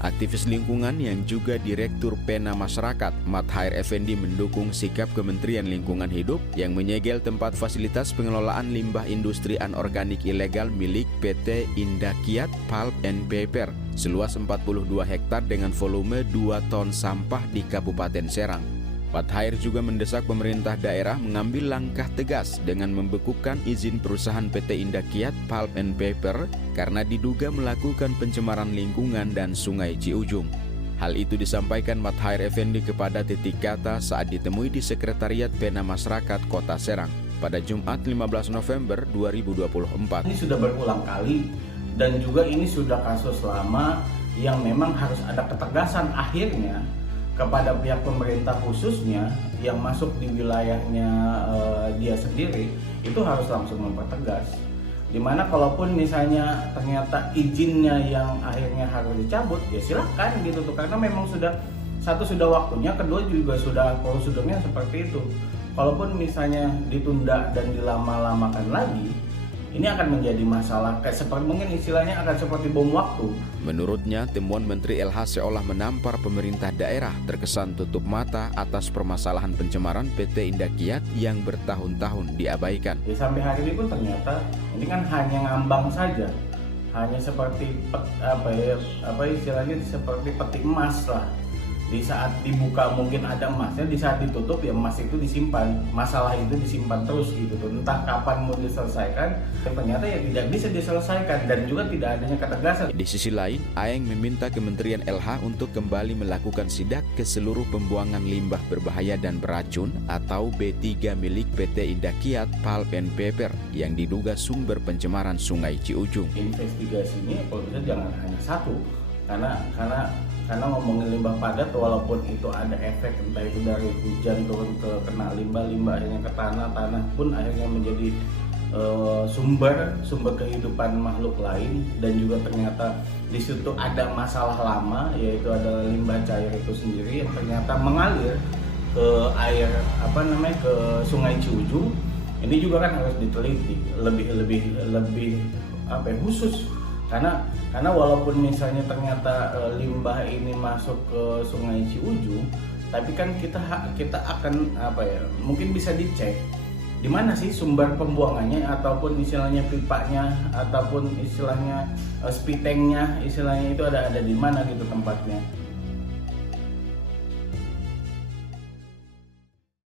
Aktivis lingkungan yang juga Direktur Pena Masyarakat, Mathair Effendi mendukung sikap Kementerian Lingkungan Hidup yang menyegel tempat fasilitas pengelolaan limbah industri anorganik ilegal milik PT Indakiat Pulp and Paper seluas 42 hektar dengan volume 2 ton sampah di Kabupaten Serang. Mathair juga mendesak pemerintah daerah mengambil langkah tegas dengan membekukan izin perusahaan PT Indakiat Pulp and Paper karena diduga melakukan pencemaran lingkungan dan Sungai Ciujung. Hal itu disampaikan Mathair Effendi kepada Titik Kata saat ditemui di Sekretariat Pena Masyarakat Kota Serang pada Jumat 15 November 2024. Ini sudah berulang kali dan juga ini sudah kasus lama yang memang harus ada ketegasan akhirnya kepada pihak pemerintah khususnya yang masuk di wilayahnya dia sendiri, itu harus langsung mempertegas. Dimana kalaupun misalnya ternyata izinnya yang akhirnya harus dicabut, ya silahkan gitu tuh, karena memang sudah waktunya, kedua juga sudah prosedurnya seperti itu. Kalaupun misalnya ditunda dan dilama-lamakan lagi, ini akan menjadi masalah seperti mungkin istilahnya akan seperti bom waktu. Menurutnya, temuan Menteri LH seolah menampar pemerintah daerah terkesan tutup mata atas permasalahan pencemaran PT Indakiat yang bertahun-tahun diabaikan. Ya, sampai hari ini pun ternyata ini kan hanya ngambang saja, hanya seperti istilahnya seperti peti emas lah. Di saat dibuka mungkin ada emasnya, di saat ditutup ya emas itu disimpan, masalah itu disimpan terus gitu tuh. Entah kapan mau diselesaikan, ternyata ya tidak bisa diselesaikan dan juga tidak adanya ketegasan. Di sisi lain, Aeng meminta Kementerian LH untuk kembali melakukan sidak ke seluruh pembuangan limbah berbahaya dan beracun atau B3 milik PT Indakiat Pulp and Paper yang diduga sumber pencemaran Sungai Ciujung. Investigasinya kalau bisa jangan hanya satu, karena ngomongin limbah padat, walaupun itu ada efek entah itu dari hujan turun ke kena limbah akhirnya ke tanah pun akhirnya menjadi sumber kehidupan makhluk lain, dan juga ternyata di situ ada masalah lama, yaitu adalah limbah cair itu sendiri yang ternyata mengalir ke air ke Sungai Ciujung. Ini juga kan harus diteliti lebih khusus. Karena walaupun misalnya ternyata limbah ini masuk ke Sungai Ciujung, tapi kan kita akan mungkin bisa dicek di mana sih sumber pembuangannya, ataupun istilahnya pipanya, ataupun istilahnya spitengnya, istilahnya itu ada di mana gitu tempatnya.